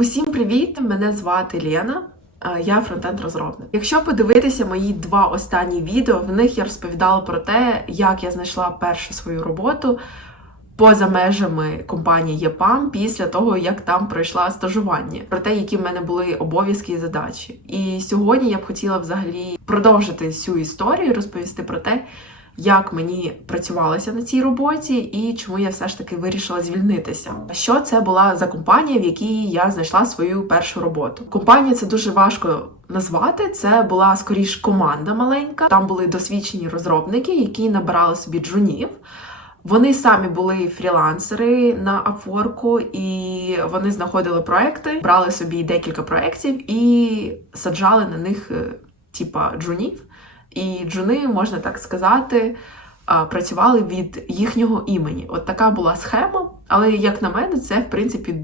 Усім привіт! Мене звати Лена. Я фронтенд розробник. Якщо подивитися мої два останні відео, в них я розповідала про те, як я знайшла першу свою роботу поза межами компанії ЄПАМ після того, як там пройшла стажування, про те, які в мене були обов'язки і задачі. І сьогодні я б хотіла взагалі продовжити цю історію, розповісти про те, як мені працювалося на цій роботі і чому я все ж таки вирішила звільнитися. Що це була за компанія, в якій я знайшла свою першу роботу? Компанія це дуже важко назвати. Це була скоріш команда маленька. Там були досвідчені розробники, які набирали собі джунів. Вони самі були фрілансери на Upwork, і вони знаходили проекти, брали собі декілька проєктів і саджали на них, е, типа, джунів. І джуни, можна так сказати, працювали від їхнього імені. От така була схема. Але як на мене, це в принципі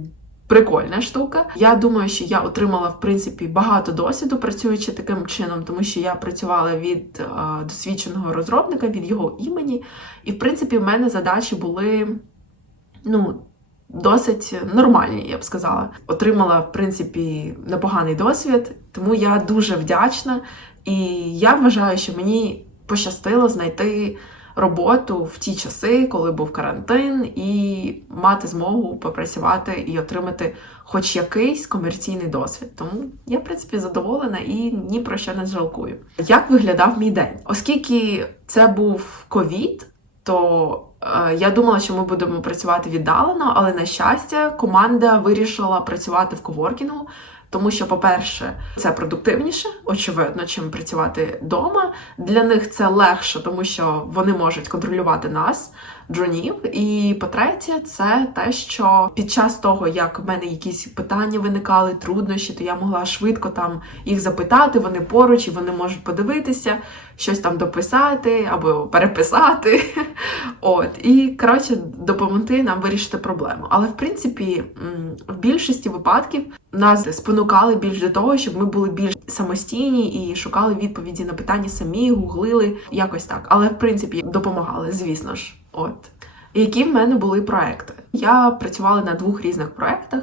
прикольна штука. Я думаю, що я отримала в принципі багато досвіду, працюючи таким чином, тому що я працювала від досвідченого розробника, від його імені. І в принципі, в мене задачі були ну. Досить нормальні, я б сказала. Отримала, в принципі, непоганий досвід, тому я дуже вдячна. І я вважаю, що мені пощастило знайти роботу в ті часи, коли був карантин, і мати змогу попрацювати і отримати хоч якийсь комерційний досвід. Тому я, в принципі, задоволена і ні про що не жалкую. Як виглядав мій день? Оскільки це був ковід, то е, я думала, що ми будемо працювати віддалено, але на щастя, команда вирішила працювати в коворкінгу. Тому що, по-перше, це продуктивніше, очевидно, чим працювати вдома. Для них це легше, тому що вони можуть контролювати нас, джунів. І по-третє, це те, що під час того, як в мене якісь питання виникали, труднощі, то я могла швидко там їх запитати, вони поруч, і вони можуть подивитися, щось там дописати або переписати. От і коротше допомогти нам вирішити проблему. Але в принципі, в більшості випадків нас спонукали більш до того, щоб ми були більш самостійні і шукали відповіді на питання самі, гуглили якось так. Але в принципі допомагали, звісно ж. От які в мене були проекти. Я працювала на двох різних проектах.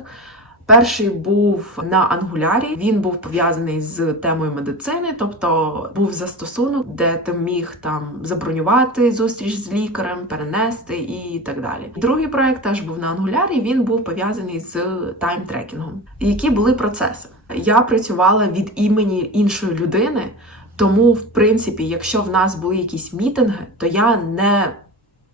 Перший був на ангулярі. Він був пов'язаний з темою медицини, тобто був застосунок, де ти міг там забронювати зустріч з лікарем, перенести і так далі. Другий проект теж був на ангулярі. Він був пов'язаний з тайм-трекінгом. Які були процеси? Я працювала від імені іншої людини, тому, в принципі, якщо в нас були якісь мітинги, то я не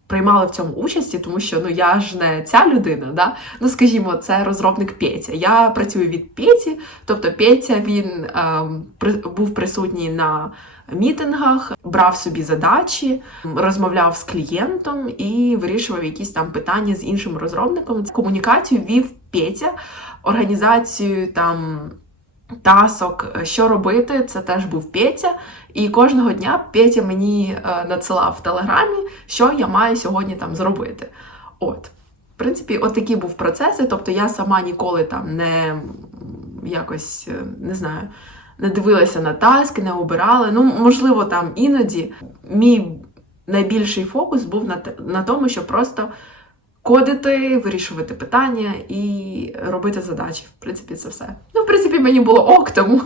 приймала в цьому участі, тому що ну я ж не ця людина, да? Ну скажімо, це розробник Петя. Я працюю від Петі, тобто Петя він ем, був присутній на мітингах, брав собі задачі, розмовляв з клієнтом і вирішував якісь там питання з іншим розробником. Комунікацію вів Петя, організацію там. Тасок, що робити, це теж був Петя. І кожного дня Петя мені е, надсилав в телеграмі, що я маю сьогодні там зробити. От, в принципі, от такі був процеси. Тобто я сама ніколи там не якось е, не знаю, не дивилася на таски, не обирала. Ну, можливо, там іноді мій найбільший фокус був на, на тому, щоб просто кодити, вирішувати питання і робити задачі. В принципі, це все. Ну, в принципі, мені було ок, тому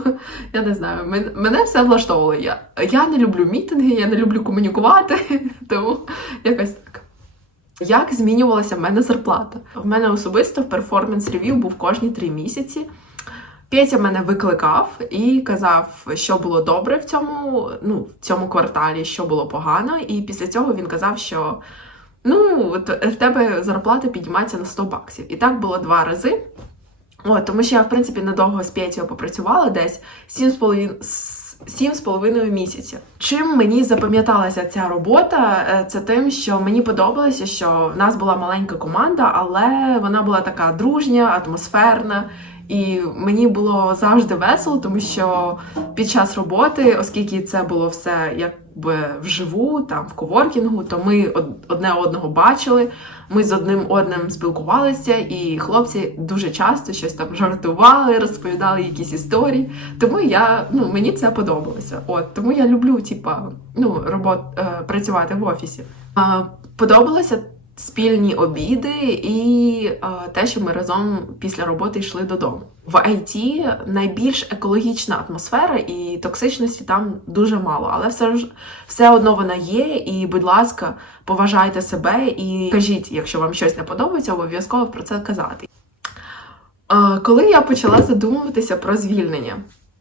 я не знаю, мене все влаштовувало. Я, я не люблю мітинги, я не люблю комунікувати, тому якось так. Як змінювалася в мене зарплата? В мене особисто в перформанс ревів був кожні три місяці. Петя мене викликав і казав, що було добре в цьому, ну, в цьому кварталі, що було погано. І після цього він казав, що ну, от в тебе зарплата підіймається на 100 баксів. І так було два рази. От, тому що я, в принципі, недовго з Петєю попрацювала десь 7,5 з половиною місяців. Чим мені запам'яталася ця робота, е, це тим, що мені подобалося, що в нас була маленька команда, але вона була така дружня, атмосферна. І мені було завжди весело, тому що під час роботи, оскільки це було все якби вживу, там в коворкінгу, то ми одне одного бачили, ми з одним одним спілкувалися, і хлопці дуже часто щось там жартували, розповідали якісь історії. Тому я ну мені це подобалося. От тому я люблю, типа, ну робот е, працювати в офісі. Е, подобалося спільні обіди і е, те, що ми разом після роботи йшли додому. В IT найбільш екологічна атмосфера і токсичності там дуже мало, але все ж все одно вона є. І, будь ласка, поважайте себе і кажіть, якщо вам щось не подобається, обов'язково про це казати. Е, Коли я почала задумуватися про звільнення,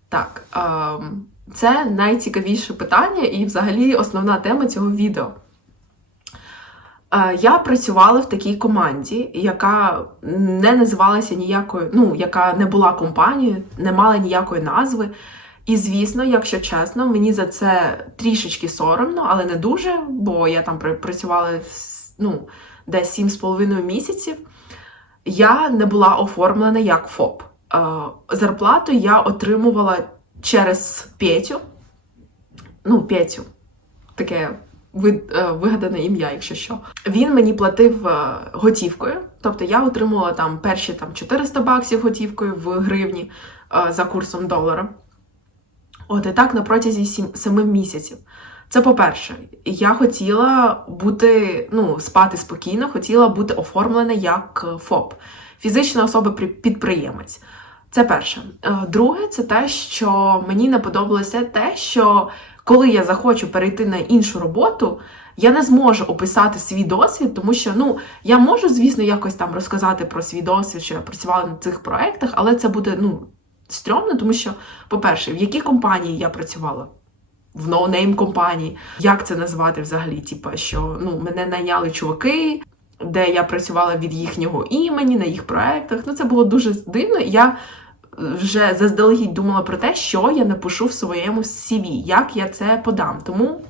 так, ем, це найцікавіше питання і взагалі основна тема цього відео. Я працювала в такій команді, яка не називалася ніякою, ну, яка не була компанією, не мала ніякої назви. І, звісно, якщо чесно, мені за це трішечки соромно, але не дуже, бо я там працювала ну, десь 7,5 місяців. Я не була оформлена як ФОП. Зарплату я отримувала через Петю. Ну, Петю. Таке вигадане ім'я, якщо що. Він мені платив е, готівкою. Тобто я отримувала там перші там, 400 баксів готівкою в гривні е, за курсом долара. От і так на протязі 7, 7 місяців. Це по-перше, я хотіла бути, ну, спати спокійно, хотіла бути оформлена як е, ФОП, фізична особа підприємець. Це перше. Е, Друге, це те, що мені не подобалося те, що коли я захочу перейти на іншу роботу, я не зможу описати свій досвід, тому що ну я можу, звісно, якось там розказати про свій досвід, що я працювала на цих проектах, але це буде ну стрьомно, тому що, по-перше, в якій компанії я працювала? В ноунейм компанії. Як це назвати взагалі? Типа, що ну мене найняли чуваки, де я працювала від їхнього імені на їх проектах. Ну це було дуже дивно. Я вже заздалегідь думала про те, що я напишу в своєму CV, як я це подам. Тому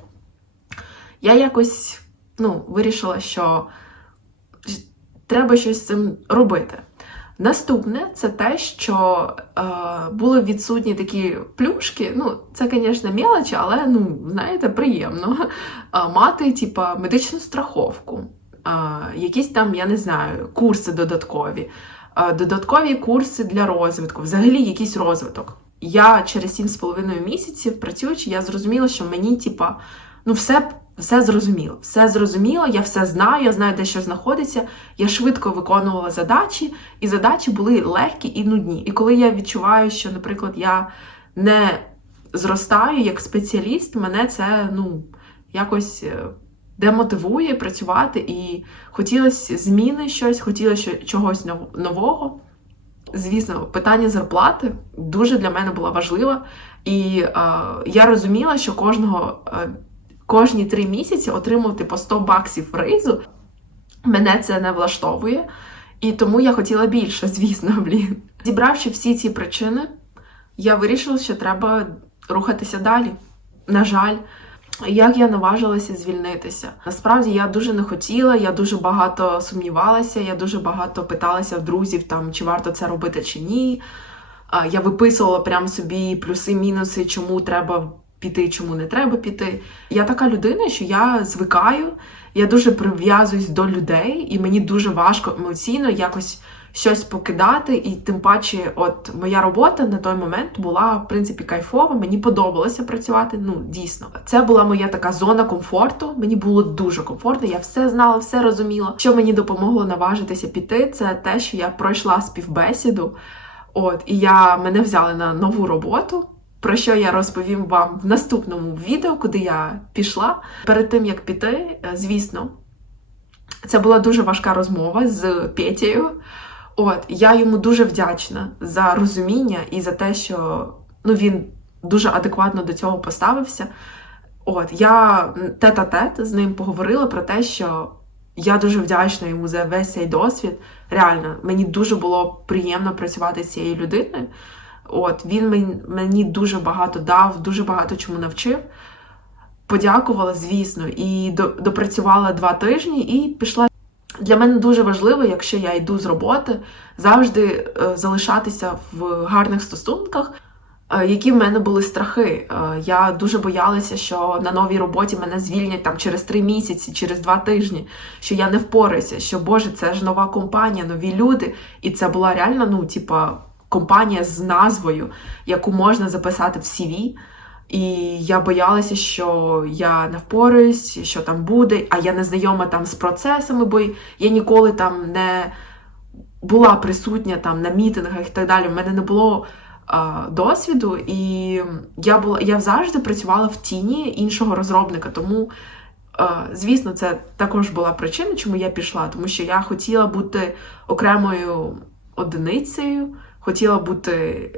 я якось ну, вирішила, що треба щось з цим робити. Наступне це те, що е, були відсутні такі плюшки. Ну, це, звісно, мелочі, але ну, знаєте, приємно е, мати, типа, медичну страховку, е, якісь там, я не знаю, курси додаткові, додаткові курси для розвитку, взагалі якийсь розвиток. Я через 7,5 місяців працюючи, я зрозуміла, що мені, типа, ну, все все зрозуміло. Все зрозуміло, я все знаю, я знаю, де що знаходиться. Я швидко виконувала задачі, і задачі були легкі і нудні. І коли я відчуваю, що, наприклад, я не зростаю як спеціаліст, мене це ну, якось е, демотивує працювати. І хотілося зміни щось, хотілося чогось нового. Звісно, питання зарплати дуже для мене було важливе. І е, я розуміла, що кожного. Е, кожні три місяці отримувати по 100 баксів рейзу, мене це не влаштовує. І тому я хотіла більше, звісно, блін. Зібравши всі ці причини, я вирішила, що треба рухатися далі. На жаль, як я наважилася звільнитися. Насправді я дуже не хотіла, я дуже багато сумнівалася, я дуже багато питалася в друзів, там, чи варто це робити, чи ні. Я виписувала прям собі плюси-мінуси, чому треба піти, чому не треба піти. Я така людина, що я звикаю, я дуже прив'язуюсь до людей, і мені дуже важко емоційно якось щось покидати. І тим паче, от моя робота на той момент була в принципі кайфова. Мені подобалося працювати. Ну дійсно, це була моя така зона комфорту. Мені було дуже комфортно. Я все знала, все розуміла. Що мені допомогло наважитися піти, це те, що я пройшла співбесіду. От і я мене взяли на нову роботу про що я розповім вам в наступному відео, куди я пішла. Перед тим як піти, е, звісно, це була дуже важка розмова з Петєю. От я йому дуже вдячна за розуміння і за те, що ну, він дуже адекватно до цього поставився. От я тет-а-тет з ним поговорила про те, що я дуже вдячна йому за весь цей досвід. Реально, мені дуже було приємно працювати з цією людиною. От він мені дуже багато дав, дуже багато чому навчив. Подякувала, звісно, і допрацювала два тижні і пішла. Для мене дуже важливо, якщо я йду з роботи, завжди е, залишатися в гарних стосунках. Е, які в мене були страхи? Е, я дуже боялася, що на новій роботі мене звільнять там через три місяці, через два тижні, що я не впораюся, що Боже, це ж нова компанія, нові люди. І це була реально, ну, типа компанія з назвою, яку можна записати в CV. І я боялася, що я не впораюсь, що там буде, а я не знайома там з процесами, бо я ніколи там не була присутня там на мітингах і так далі. У мене не було а, досвіду, і я була я завжди працювала в тіні іншого розробника. Тому, а, звісно, це також була причина, чому я пішла, тому що я хотіла бути окремою одиницею, хотіла бути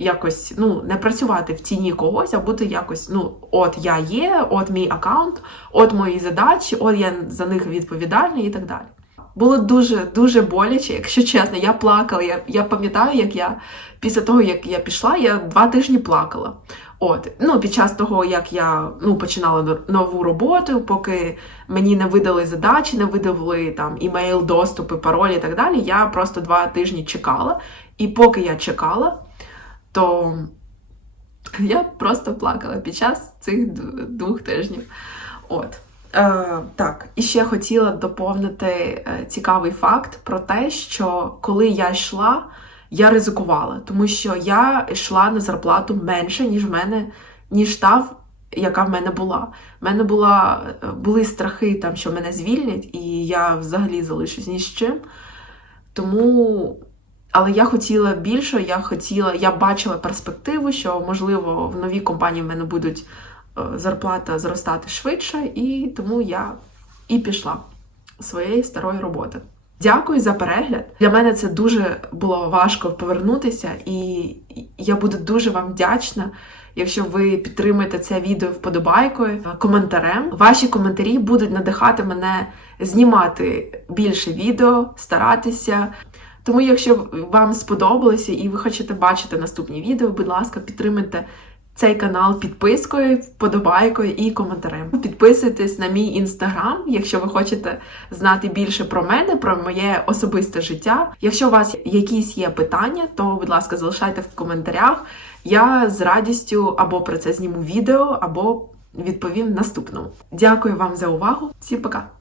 якось ну, не працювати в тіні когось, а бути якось, ну, от я є, от мій аккаунт, от мої задачі, от я за них відповідальний і так далі. Було дуже дуже боляче, якщо чесно. Я плакала. Я я пам'ятаю, як я після того, як я пішла, я два тижні плакала. От, ну під час того, як я ну починала нову роботу, поки мені не видали задачі, не видали там імейл, доступи, паролі і так далі. Я просто два тижні чекала. І поки я чекала, то я просто плакала під час цих двох тижнів. От. Е, так, і ще хотіла доповнити е, цікавий факт про те, що коли я йшла, я ризикувала, тому що я йшла на зарплату менше, ніж в мене, ніж та, яка в мене була. В мене була, е, були страхи, там, що мене звільнять, і я взагалі залишусь ні з чим. Тому. Але я хотіла більше, я хотіла, я бачила перспективу, що можливо в новій компанії в мене будуть е, зарплата зростати швидше, і тому я і пішла своєї старої роботи. Дякую за перегляд. Для мене це дуже було важко повернутися, і я буду дуже вам вдячна, якщо ви підтримаєте це відео вподобайкою, коментарем. Ваші коментарі будуть надихати мене знімати більше відео, старатися. Тому, якщо вам сподобалося і ви хочете бачити наступні відео, будь ласка, підтримайте цей канал підпискою, вподобайкою і коментарем. Підписуйтесь на мій інстаграм, якщо ви хочете знати більше про мене, про моє особисте життя. Якщо у вас якісь є питання, то, будь ласка, залишайте в коментарях. Я з радістю або про це зніму відео, або відповім наступному. Дякую вам за увагу. Всім пока!